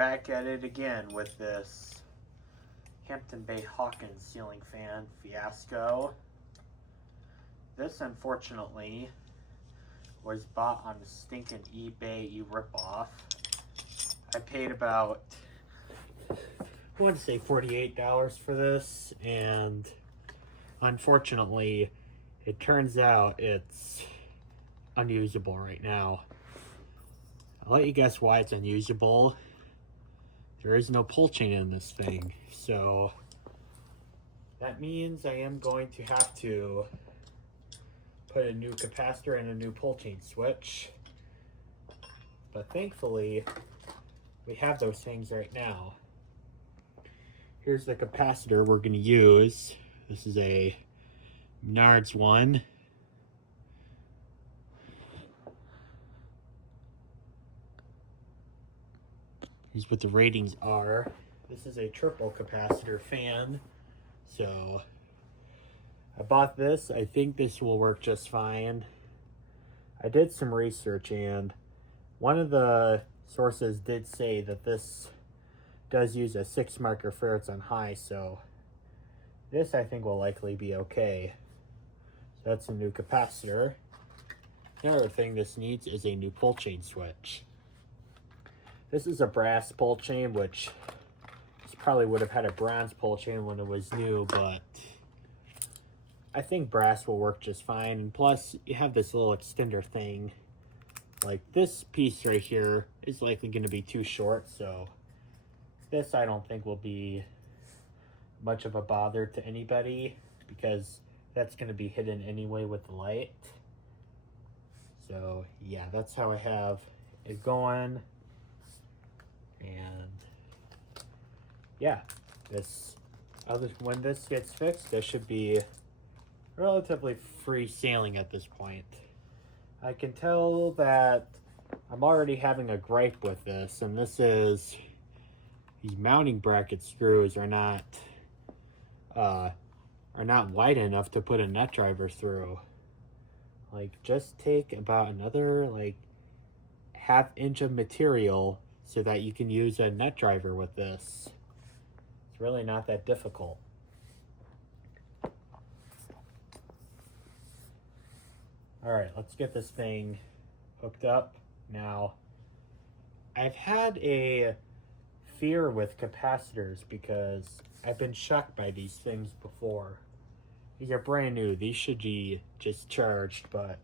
back at it again with this Hampton Bay Hawkins ceiling fan fiasco. This, unfortunately, was bought on the stinking eBay ripoff. I paid about, I want to say $48 for this, and unfortunately, it turns out it's unusable right now. I'll let you guess why it's unusable. There is no pull chain in this thing, so that means I am going to have to put a new capacitor and a new pull chain switch. But thankfully, we have those things right now. Here's the capacitor we're going to use. This is a Menards one. Here's what the ratings are. This is a triple capacitor fan. So I bought this. I think this will work just fine. I did some research, and one of the sources did say that this does use a 6 microfarads on high, so this I think will likely be okay. So that's a new capacitor. Another thing this needs is a new pull chain switch. This is a brass pull chain, which this probably would have had a bronze pull chain when it was new, but I think brass will work just fine. And plus, you have this little extender thing. Like, this piece right here is likely going to be too short, so this I don't think will be much of a bother to anybody, because that's going to be hidden anyway with the light. So yeah, that's how I have it going. And yeah, when this gets fixed, this should be relatively free sailing at this point. I can tell that I'm already having a gripe with this, and this is these mounting bracket screws are not wide enough to put a nut driver through. Like, just take about another like ½ inch of material so that you can use a nut driver with this. It's really not that difficult. All right, let's get this thing hooked up. Now, I've had a fear with capacitors because I've been shocked by these things before. These are brand new. These should be just charged, but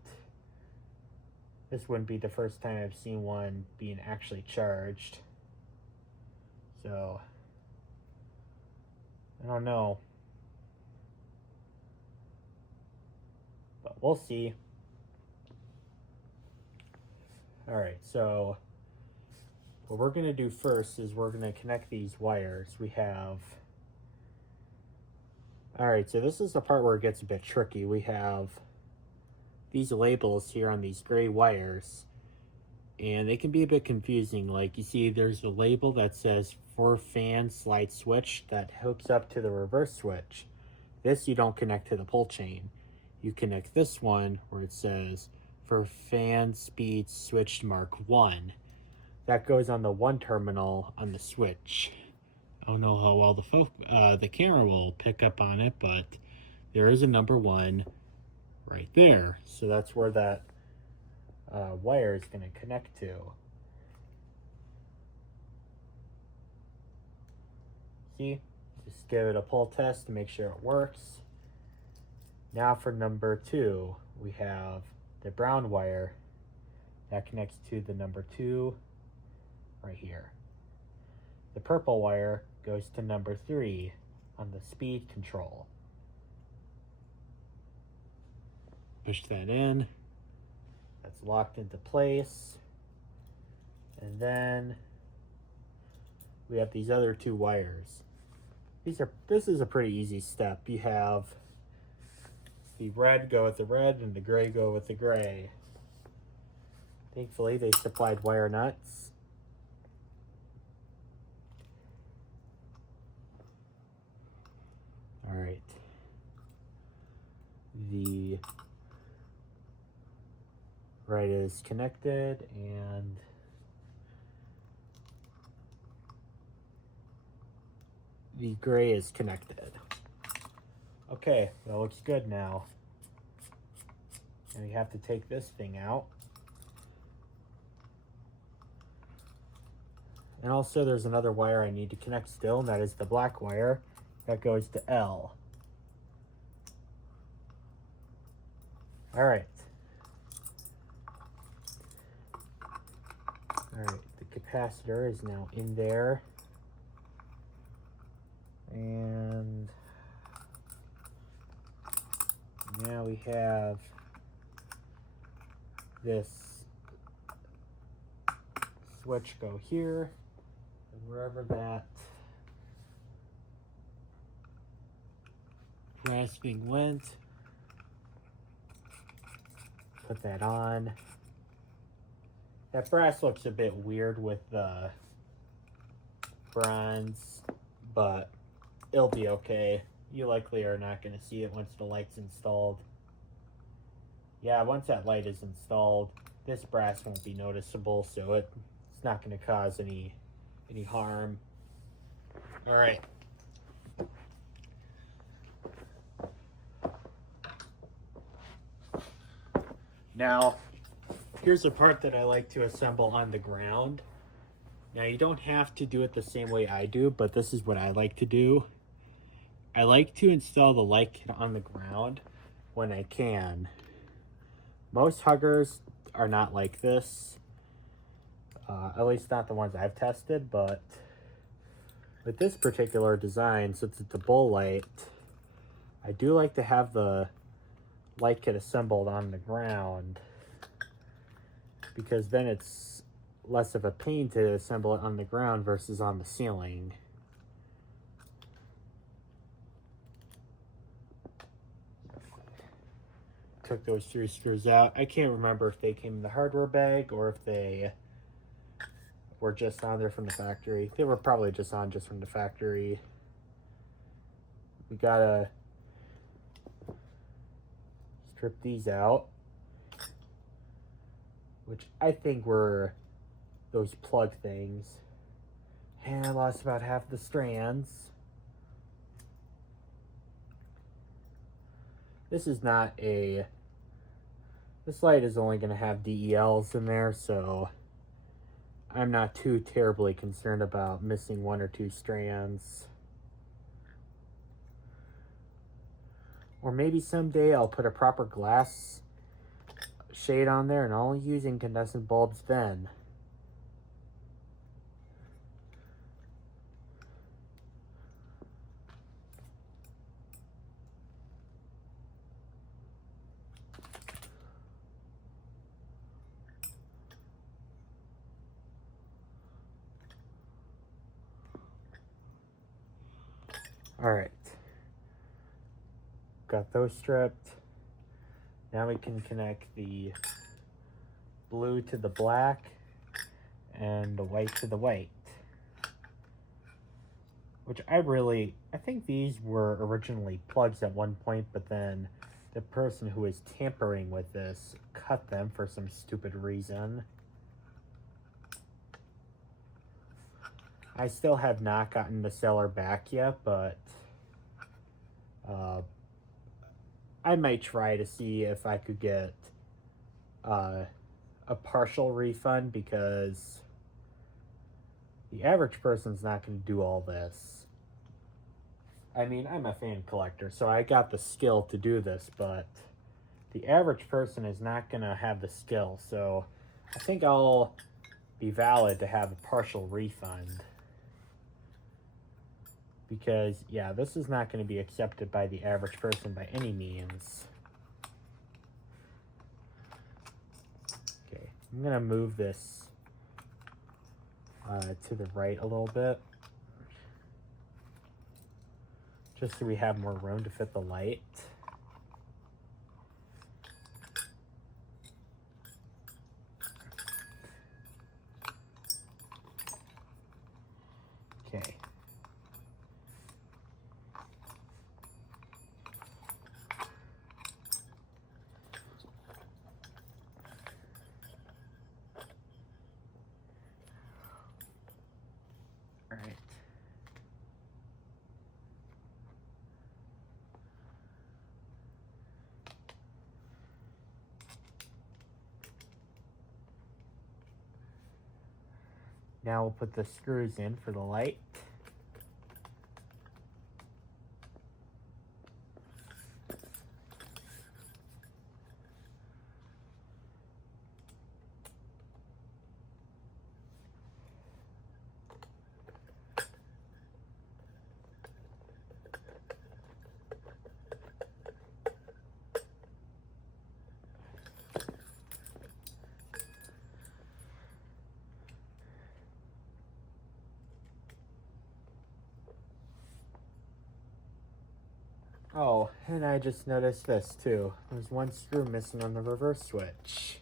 this wouldn't be the first time I've seen one being actually charged. So, I don't know. But we'll see. Alright, so what we're going to do first is we're going to connect these wires. We have... Alright, so this is the part where it gets a bit tricky. We have these labels here on these gray wires, and they can be a bit confusing. Like, you see there's a label that says for fan slide switch that hooks up to the reverse switch. This you don't connect to the pull chain. You connect this one where it says for fan speed switch Mark 1. That goes on the 1 terminal on the switch. I don't know how well the camera will pick up on it, but there is a number 1 right there. So that's where that wire is going to connect to. See? Just give it a pull test to make sure it works. Now for number 2, we have the brown wire that connects to the number 2 right here. The purple wire goes to number 3 on the speed control. Push that in. That's locked into place. And then we have these other 2 wires. This is a pretty easy step. You have the red go with the red and the gray go with the gray. Thankfully, they supplied wire nuts. All right. The right is connected, and the gray is connected. Okay, that looks good now. And we have to take this thing out. And also there's another wire I need to connect still, and that is the black wire that goes to L. Alright. Alright, the capacitor is now in there. And now we have this switch go here, and wherever that brass thing went, put that on. That brass looks a bit weird with the bronze, but it'll be okay. You likely are not going to see it once the light's installed. Yeah, once that light is installed, this brass won't be noticeable, so it's not going to cause any harm. All right. Now, here's the part that I like to assemble on the ground. Now, you don't have to do it the same way I do, but this is what I like to do. I like to install the light kit on the ground when I can. Most huggers are not like this. At least not the ones I've tested, but with this particular design, since it's a bull light, I do like to have the light kit assembled on the ground, because then it's less of a pain to assemble it on the ground versus on the ceiling. Took those 3 screws out. I can't remember if they came in the hardware bag or if they were just on there from the factory. They were probably just from the factory. We gotta strip these out, which I think were those plug things. And I lost about half the strands. This is not a... This light is only going to have DELs in there, so I'm not too terribly concerned about missing 1 or 2 strands. Or maybe someday I'll put a proper glass shade on there and I'll use incandescent bulbs then. Alright, got those stripped. Now we can connect the blue to the black and the white to the white. Which I think these were originally plugs at one point, but then the person who was tampering with this cut them for some stupid reason. I still have not gotten the seller back yet, but I might try to see if I could get a partial refund, because the average person's not going to do all this. I mean, I'm a fan collector, so I got the skill to do this, but the average person is not going to have the skill, so I think I'll be valid to have a partial refund. Because, yeah, this is not going to be accepted by the average person by any means. Okay, I'm going to move this to the right a little bit, just so we have more room to fit the light. Okay. Now we'll put the screws in for the light. Oh, and I just noticed this too. There's one screw missing on the reverse switch.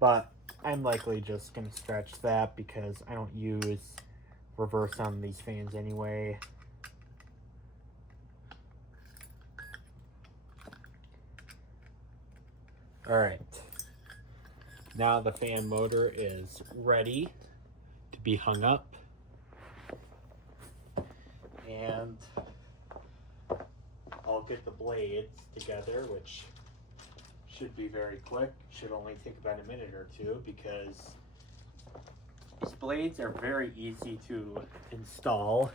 But I'm likely just going to scratch that because I don't use reverse on these fans anyway. Alright. Now the fan motor is ready to be hung up. And I'll get the blades together, which should be very quick. Should only take about a minute or two because these blades are very easy to install.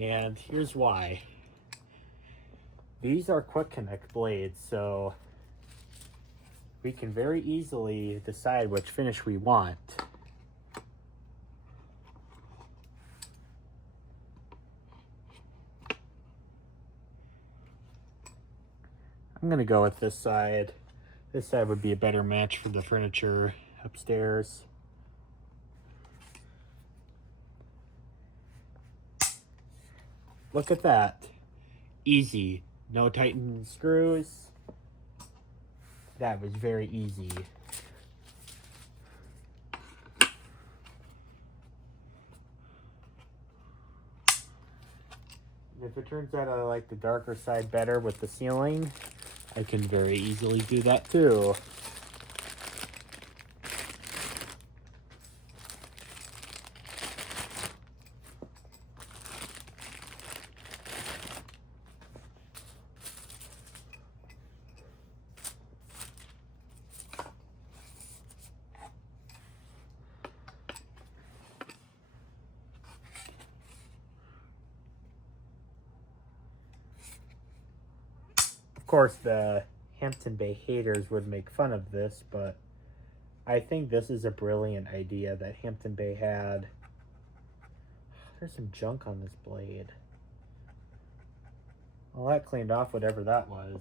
And here's why. These are quick connect blades, so we can very easily decide which finish we want. I'm gonna go with this side. This side would be a better match for the furniture upstairs. Look at that. Easy. No tightening screws. That was very easy. If it turns out I like the darker side better with the ceiling, I can very easily do that too. Of course, the Hampton Bay haters would make fun of this, but I think this is a brilliant idea that Hampton Bay had. There's some junk on this blade. Well, that cleaned off whatever that was.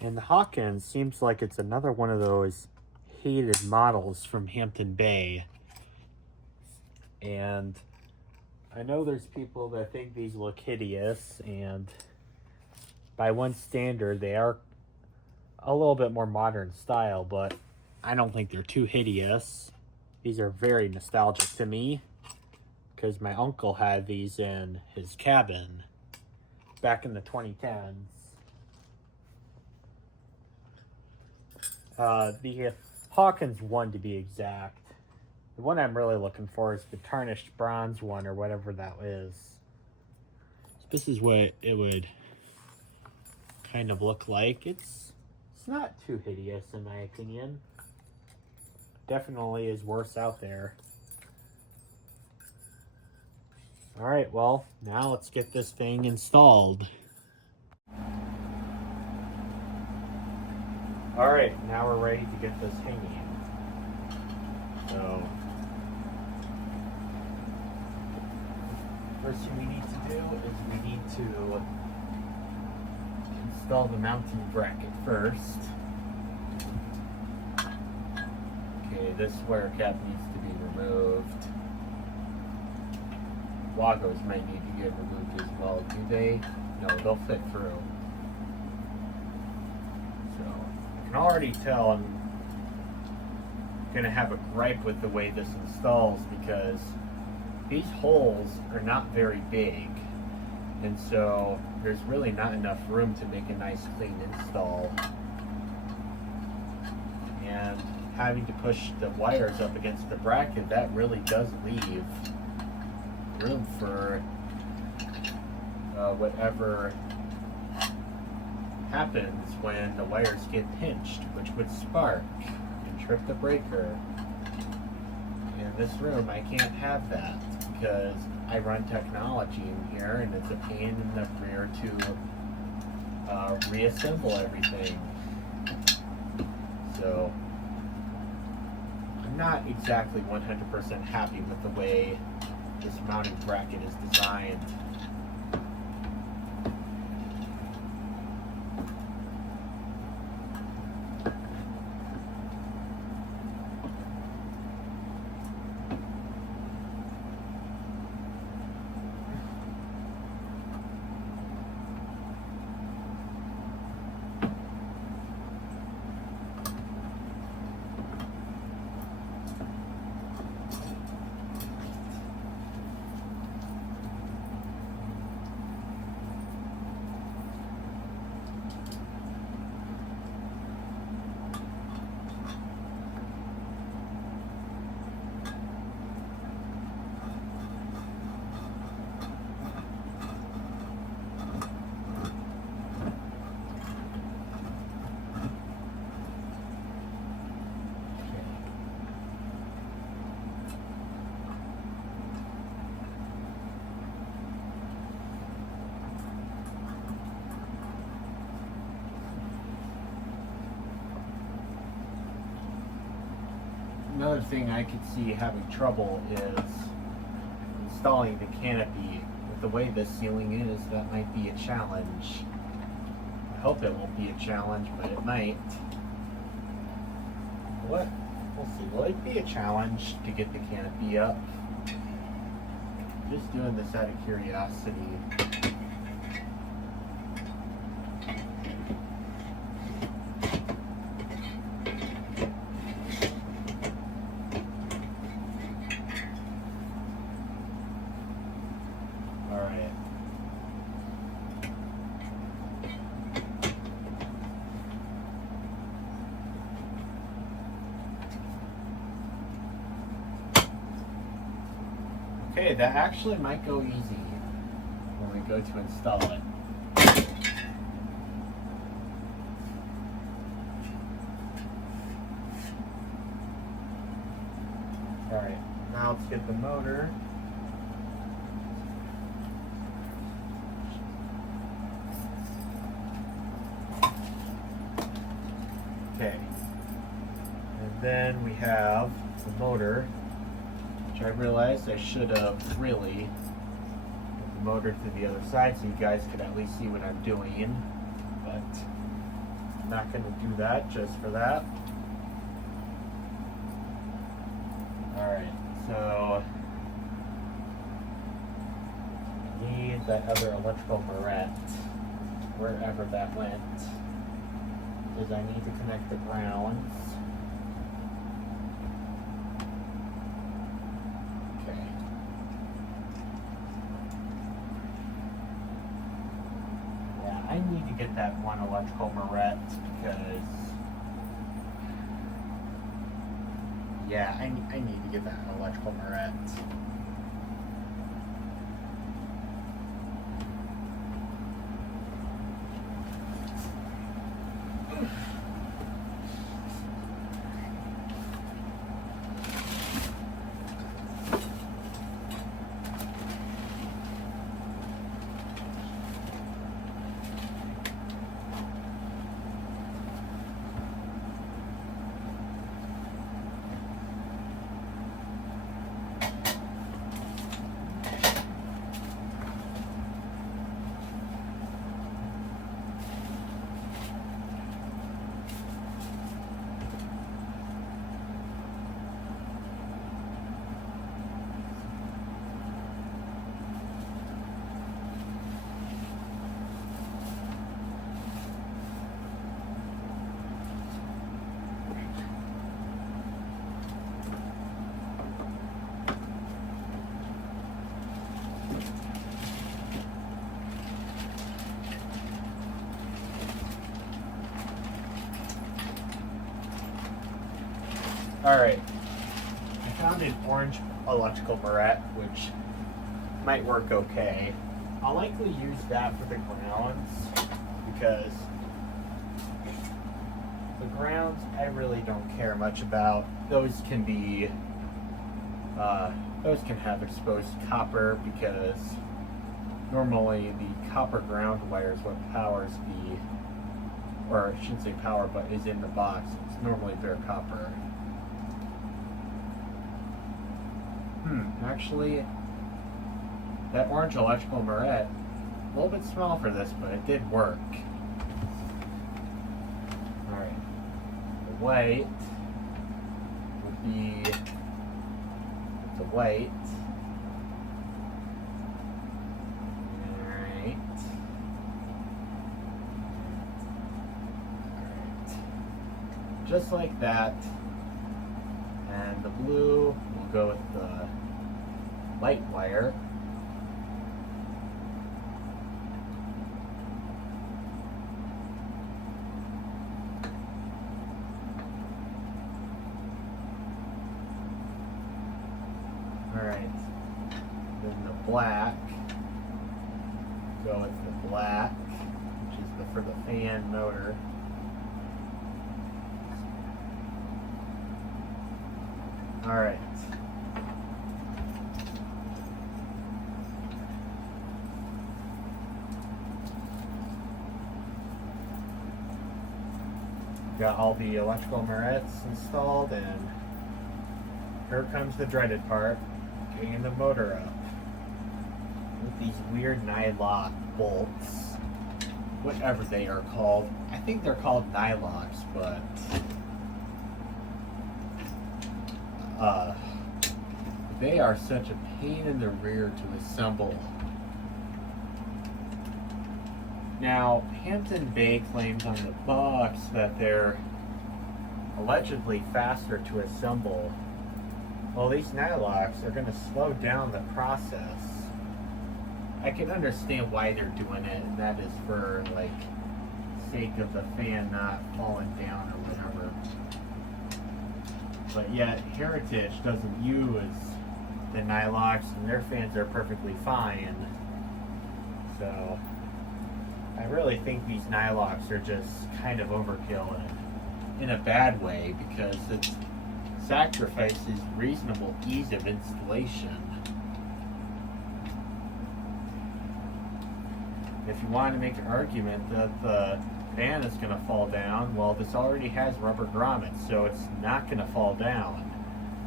And the Hawkins seems like it's another one of those hated models from Hampton Bay. And I know there's people that think these look hideous, and by one standard they are a little bit more modern style, but I don't think they're too hideous. These are very nostalgic to me because my uncle had these in his cabin back in the 2010s. The Hawkins one, to be exact. The one I'm really looking for is the tarnished bronze one, or whatever that is. This is what it would kind of look like. It's not too hideous in my opinion. Definitely is worse out there. Alright, well, now let's get this thing installed. Alright, now we're ready to get this hanging. So, first thing we need to do is we need to install the mounting bracket first. Okay, this wire cap needs to be removed. Wagos might need to get removed as well, do they? No, they'll fit through. So, I can already tell I'm gonna have a gripe with the way this installs because these holes are not very big, and so there's really not enough room to make a nice clean install. And having to push the wires up against the bracket, that really does leave room for whatever happens when the wires get pinched, which would spark and trip the breaker. In this room, I can't have that because I run technology in here, and it's a pain in the rear to reassemble everything. So I'm not exactly 100% happy with the way this mounting bracket is designed. Another thing I could see having trouble is installing the canopy. With the way this ceiling is, that might be a challenge. I hope it won't be a challenge, but it might. What? We'll see. Will it be a challenge to get the canopy up? Just doing this out of curiosity. Okay, that actually might go easy when we go to install it. Alright, now let's get the motor. Okay, and then we have the motor, which I realized I should have really put the motor to the other side so you guys could at least see what I'm doing, but I'm not going to do that just for that. Alright, so I need that other electrical barrette, wherever that went, because I need to connect the grounds. I need to get that one electrical barrette because, yeah, I need to get that electrical barrette. Alright, I found an orange electrical barrette, which might work okay. I'll likely use that for the grounds, because the grounds I really don't care much about. Those can be, those can have exposed copper, because normally the copper ground wire is what powers the, or I shouldn't say power, but is in the box. It's normally bare copper. Actually, that orange electrical barrette, a little bit small for this, but it did work. Alright. The white would be the white. Alright. Alright. Just like that. And the blue will go with the light wire. Alright, then the black, go with the black, which is for the fan motor. Alright. Got all the electrical barrettes installed, and here comes the dreaded part, getting the motor up. With these weird nylock bolts, whatever they are called. I think they're called nylocks, but they are such a pain in the rear to assemble. Now, Hampton Bay claims on the box that they're allegedly faster to assemble. Well, these nylocks are going to slow down the process. I can understand why they're doing it, and that is for, like, sake of the fan not falling down or whatever. But yet, Heritage doesn't use the nylocks, and their fans are perfectly fine. So I really think these nylocks are just kind of overkill in a bad way, because it sacrifices reasonable ease of installation. If you want to make an argument that the fan is going to fall down, well, this already has rubber grommets, so it's not going to fall down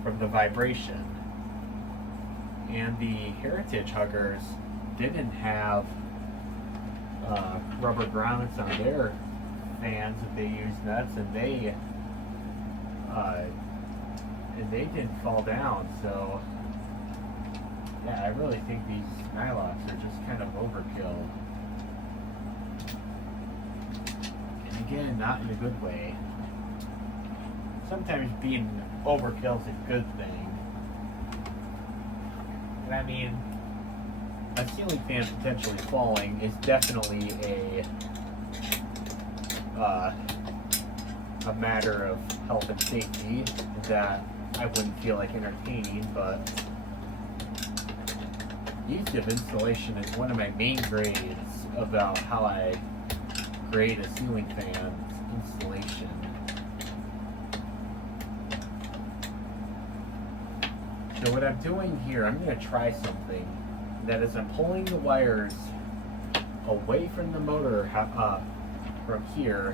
from the vibration. And the Heritage Huggers didn't have rubber grommets on their fans that they used nuts, and they didn't fall down. So yeah, I really think these nylocks are just kind of overkill. And again, not in a good way. Sometimes being overkill is a good thing. And I mean, a ceiling fan potentially falling is definitely a matter of health and safety that I wouldn't feel like entertaining, but ease of installation is one of my main grades about how I grade a ceiling fan installation. So what I'm doing here, I'm going to try something. That is, I'm pulling the wires away from the motor from here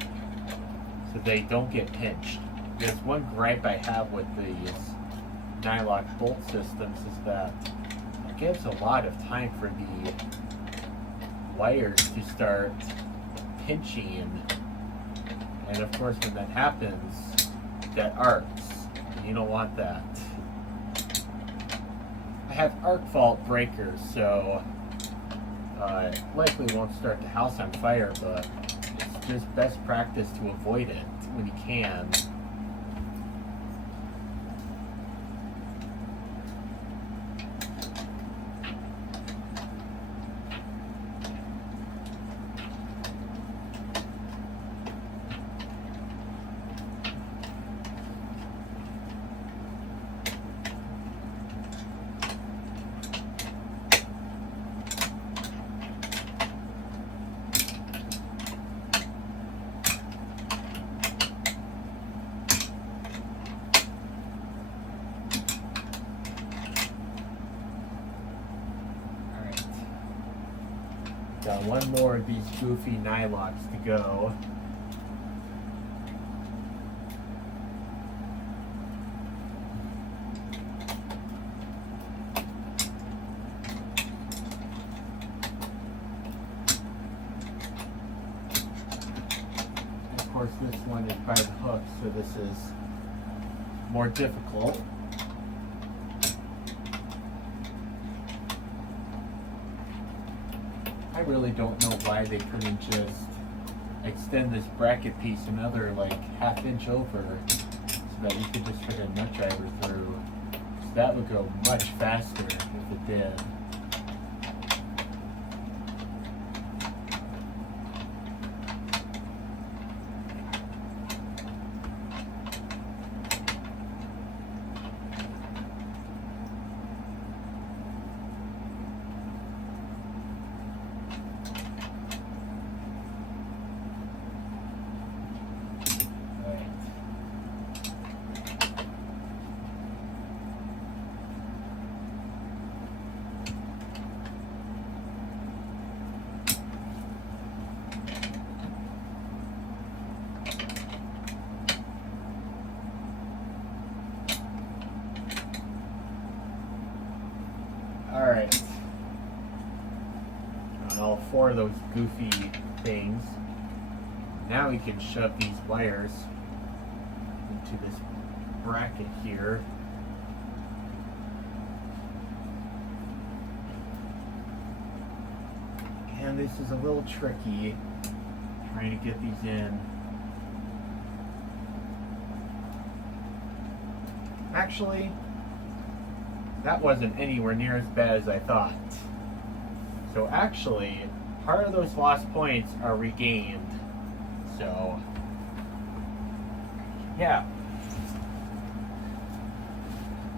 so they don't get pinched. Because one gripe I have with these nylock bolt systems is that it gives a lot of time for the wires to start pinching, and of course when that happens, that arcs. You don't want that. I have arc fault breakers, so likely won't start the house on fire, but it's just best practice to avoid it when you can. Got one more of these goofy nylocks to go. Of course, this one is by the hook, so this is more difficult. I really don't know why they couldn't just extend this bracket piece another like ½ inch over so that you could just fit a nut driver through. So that would go much faster if it did. Alright, on all 4 of those goofy things, now we can shove these wires into this bracket here. And this is a little tricky, trying to get these in. Actually, that wasn't anywhere near as bad as I thought. So actually, part of those lost points are regained. So, yeah.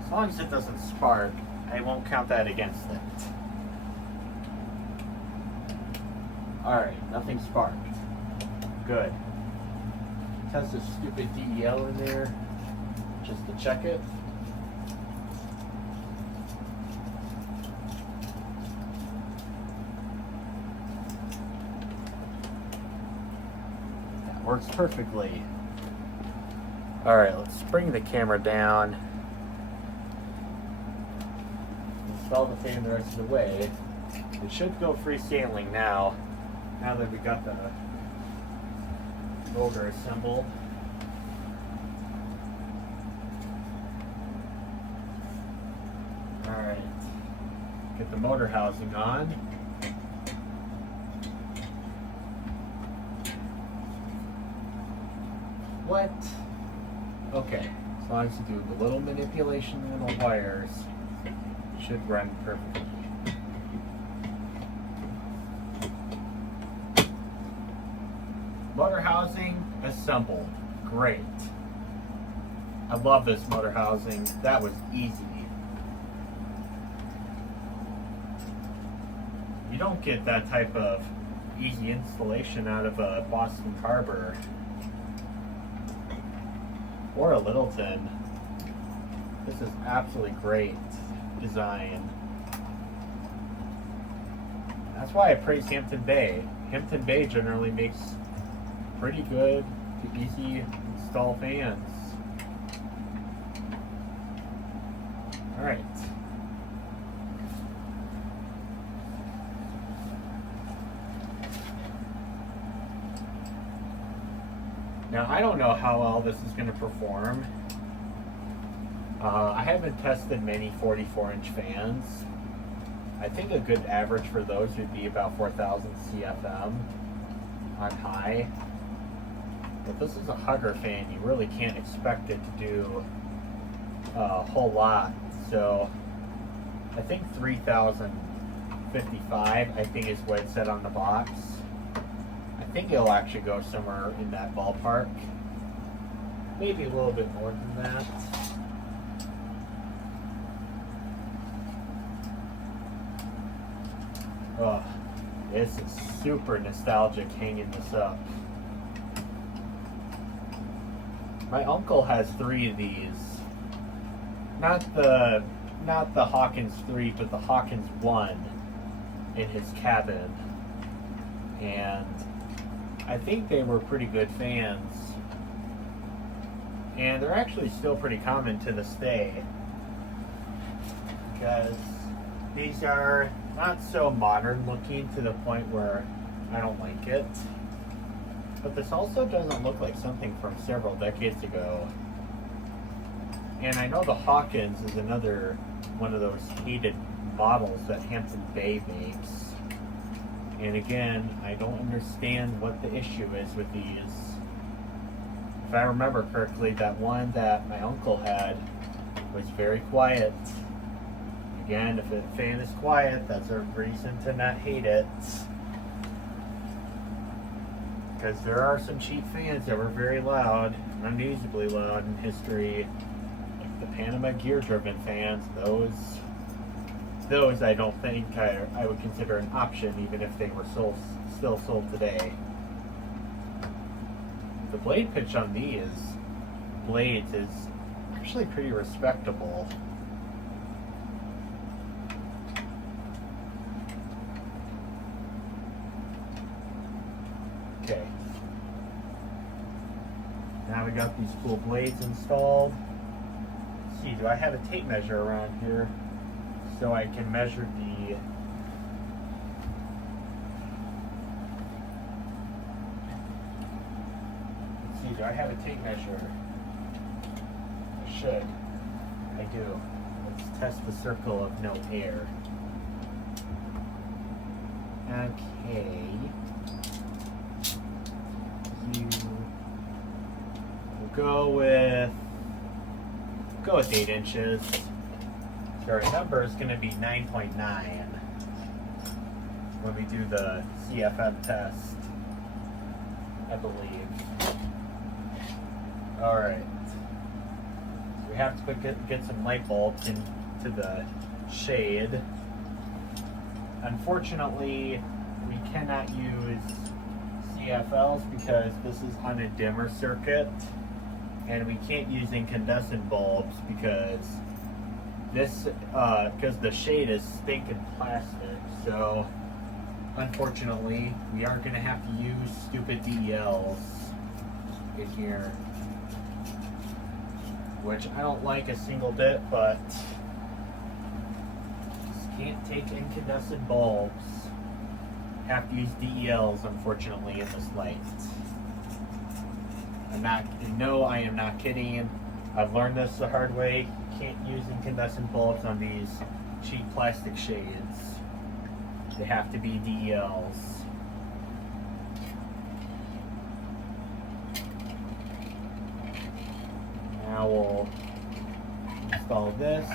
As long as it doesn't spark, I won't count that against it. Alright, nothing sparked. Good. Test a stupid DEL in there, just to check it. Works perfectly. Alright, let's bring the camera down. Install the fan the rest of the way. It should go freestanding now that we got the motor assembled. Alright, get the motor housing on. What? Okay, as long as you do a little manipulation in the wires, it should run perfectly. Motor housing assembled. Great. I love this motor housing. That was easy. You don't get that type of easy installation out of a Boston Carver or a Littleton. This is absolutely great design. That's why I praise Hampton Bay. Hampton Bay generally makes pretty good to easy install fans. Alright. Now, I don't know how well this is going to perform. I haven't tested many 44-inch fans. I think a good average for those would be about 4,000 CFM on high. But this is a hugger fan. You really can't expect it to do a whole lot. So I think 3,055, I think, is what it said on the box. I think it'll actually go somewhere in that ballpark. Maybe a little bit more than that. Oh, this is super nostalgic hanging this up. My uncle has 3 of these. Not the Hawkins 3, but the Hawkins 1 in his cabin. and I think they were pretty good fans. And they're actually still pretty common to this day, because these are not so modern looking to the point where I don't like it. But this also doesn't look like something from several decades ago. And I know the Hawkins is another one of those hated models that Hampton Bay makes. And again, I don't understand what the issue is with these. If I remember correctly, that one that my uncle had was very quiet. Again, if a fan is quiet, that's a reason to not hate it. Because there are some cheap fans that were very loud, unusually loud in history. Like the Panama gear driven fans, those I don't think I would consider an option, even if they were still sold today. The blade pitch on these blades is actually pretty respectable. Okay. Now we got these cool blades installed. Let's see, do I have a tape measure around here so I can measure the do I have a tape measure? I should. I do. Let's test the circle of no air. Okay. We'll go with 8 inches. So our number is going to be 9.9 when we do the CFM test, I believe. Alright, so we have to get some light bulbs into the shade. Unfortunately, we cannot use CFLs because this is on a dimmer circuit, and we can't use incandescent bulbs because the shade is stinking plastic. So unfortunately, we are going to have to use stupid DELs in here, which I don't like a single bit, but just can't take incandescent bulbs. Have to use DELs, unfortunately, in this light. I am not kidding. I've learned this the hard way. You can't use incandescent bulbs on these cheap plastic shades. They have to be DELs. Now we'll install this.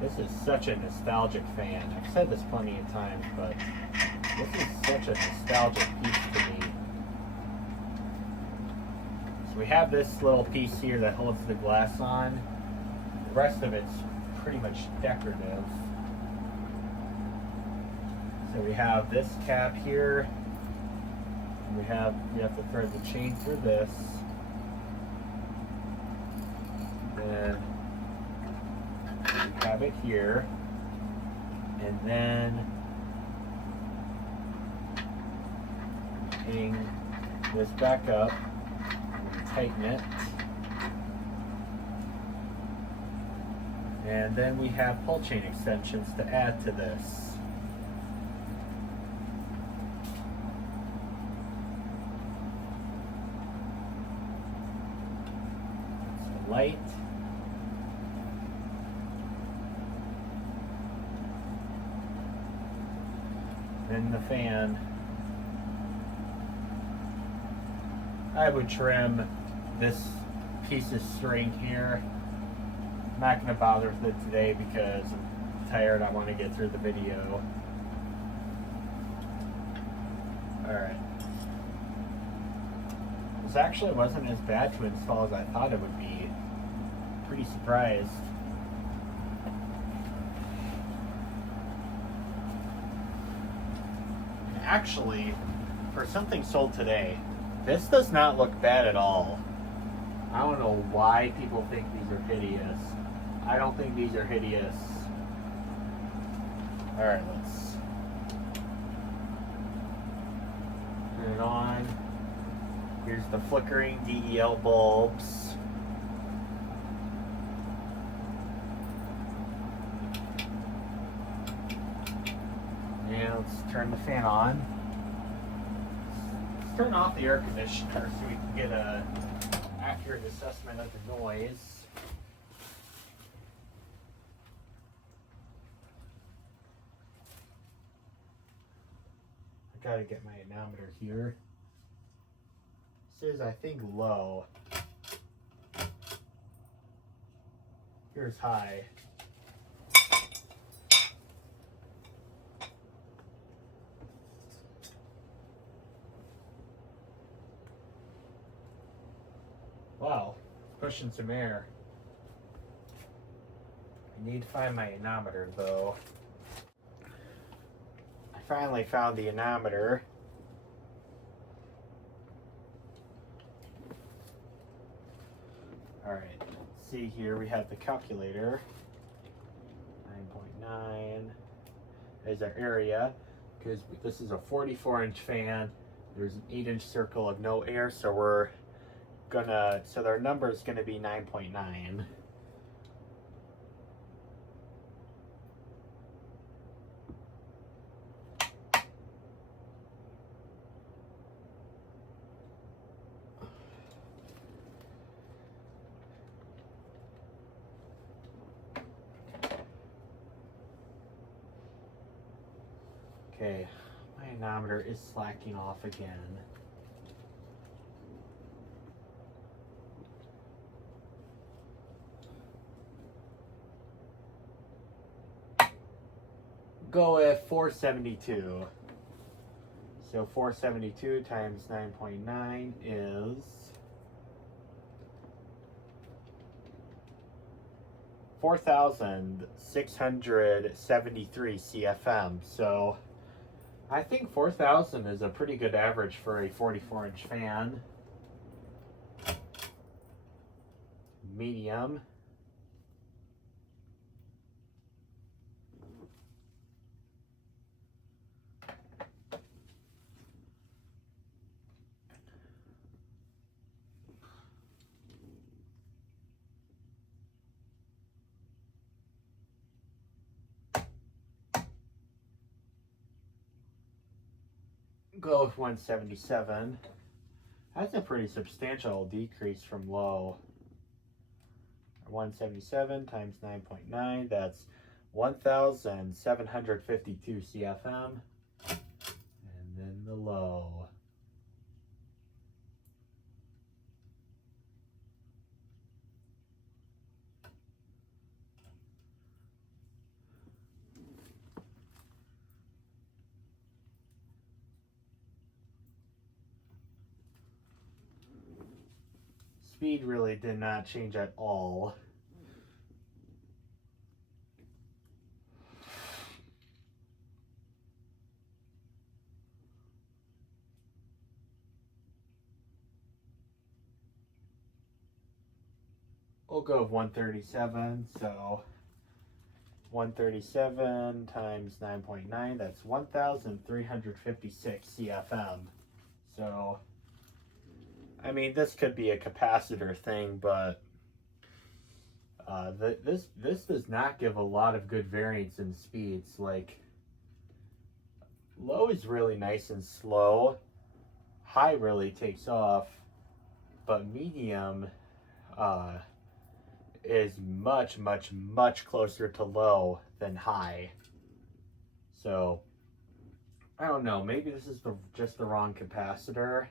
This is such a nostalgic fan. I've said this plenty of times, but this is such a nostalgic piece to me. So we have this little piece here that holds the glass on. The rest of it's pretty much decorative. So we have this cap here. And we have to thread the chain through this. Then we have it here. And then hang this back up and tighten it. And then we have pull chain extensions to add to this. Light. Then the fan. I would trim this piece of string here. I'm not going to bother with it today because I'm tired. I want to get through the video. Alright. This actually wasn't as bad to install as I thought it would be. Pretty surprised. Actually, for something sold today, this does not look bad at all. I don't know why people think these are hideous. I don't think these are hideous. Alright, let's turn it on. Here's the flickering DEL bulbs. And let's turn the fan on. Let's turn off the air conditioner so we can get an accurate assessment of the noise. I gotta get my anemometer here. It says I think low. Here's high. Wow, pushing some air. I need to find my anemometer though. I finally found the anemometer. Alright, let's see here. We have the calculator. 9.9 is our area, because this is a 44-inch fan. There's an 8-inch circle of no air, so we're gonna, so their number is gonna be 9.9. Okay, my anemometer is slacking off again. Go with 472. So 472 times 9.9 is 4,673 CFM. So I think 4,000 is a pretty good average for a 44-inch fan. Medium. Go with 177. That's a pretty substantial decrease from low. 177 times 9.9, that's 1,752 CFM. And then the low. Speed really did not change at all. We'll go with 137, so 137 times 9.9, that's 1,356 CFM. So I mean, this could be a capacitor thing, but this does not give a lot of good variance in speeds. Like, low is really nice and slow. High really takes off, but medium is much, much, much closer to low than high. So, I don't know. Maybe this is just the wrong capacitor.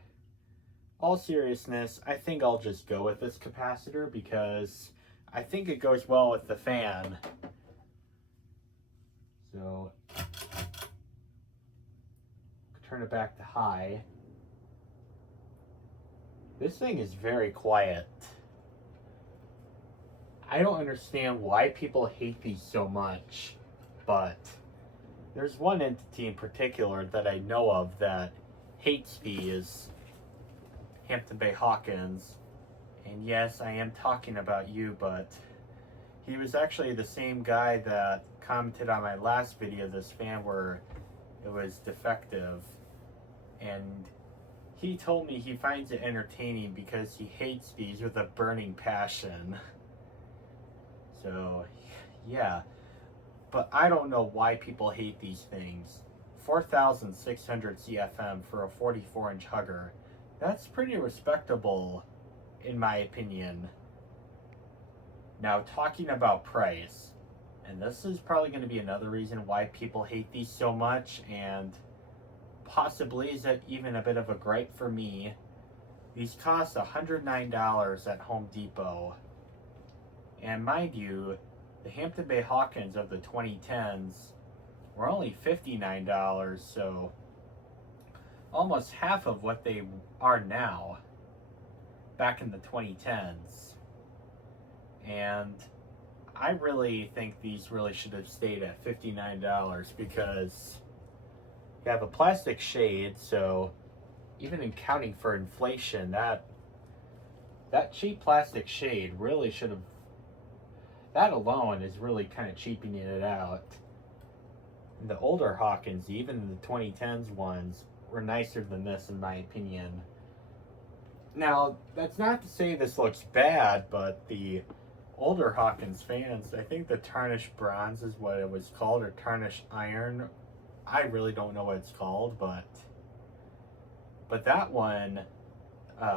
All seriousness, I think I'll just go with this capacitor because I think it goes well with the fan. So, turn it back to high. This thing is very quiet. I don't understand why people hate these so much, but there's one entity in particular that I know of that hates these. Hampton Hawkins, and yes, I am talking about you, but He was actually the same guy that commented on my last video, this fan where it was defective. And he told me he finds it entertaining because he hates these with a burning passion. So, yeah. But I don't know why people hate these things. 4,600 CFM for a 44-inch hugger. That's pretty respectable, in my opinion. Now, talking about price, and this is probably going to be another reason why people hate these so much, and possibly is that even a bit of a gripe for me. These cost $109 at Home Depot. And mind you, the Hampton Bay Hawkins of the 2010s were only $59, so almost half of what they are now back in the 2010s. And I really think these really should have stayed at $59 because you have a plastic shade, so even in counting for inflation, that cheap plastic shade really should have, that alone is really kind of cheapening it out. And the older Hawkins, even the 2010s ones, were nicer than this in my opinion. Now, that's not to say this looks bad, but the older Hawkins fans, I think the tarnished bronze is what it was called, or tarnished iron. I really don't know what it's called, but that one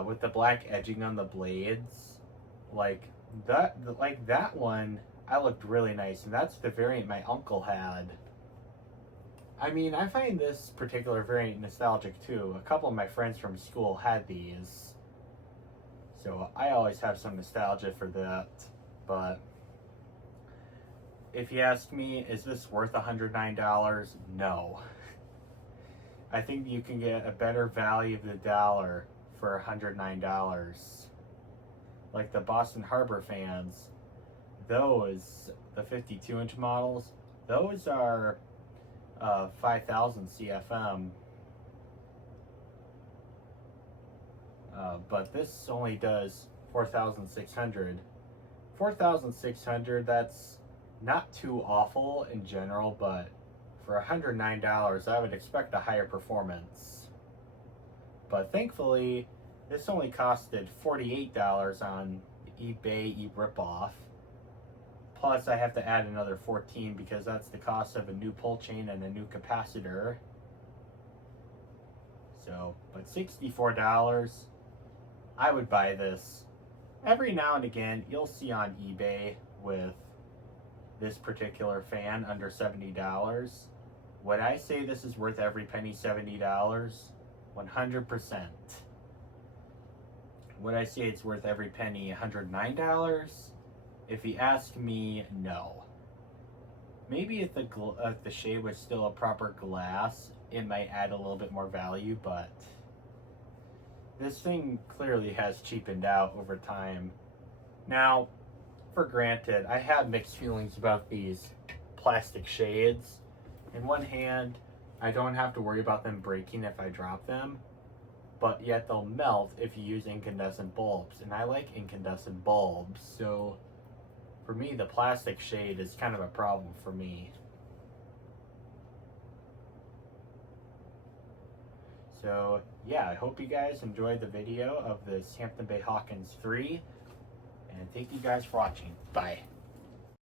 with the black edging on the blades, like that one, I looked really nice, and that's the variant my uncle had. I mean, I find this particular variant nostalgic too. A couple of my friends from school had these, so I always have some nostalgia for that. But if you ask me, is this worth $109? No. I think you can get a better value of the dollar for $109. Like the Boston Harbor fans, those, the 52-inch models, those are 5,000 CFM. But this only does 4,600. 4,600, that's not too awful in general, but for $109, I would expect a higher performance. But thankfully, this only costed $48 on eBay e-ripoff. Plus, I have to add another $14 because that's the cost of a new pull chain and a new capacitor. So, but $64, I would buy this. Every now and again, you'll see on eBay with this particular fan under $70. Would I say this is worth every penny, $70? 100%. Would I say it's worth every penny, $109? If you ask me, no. Maybe if the shade was still a proper glass, it might add a little bit more value, but this thing clearly has cheapened out over time. Now, for granted, I have mixed feelings about these plastic shades. In one hand, I don't have to worry about them breaking if I drop them, but yet they'll melt if you use incandescent bulbs, and I like incandescent bulbs, so for me, the plastic shade is kind of a problem for me. So yeah, I hope you guys enjoyed the video of this Hampton Bay Hawkins 3, and thank you guys for watching. Bye.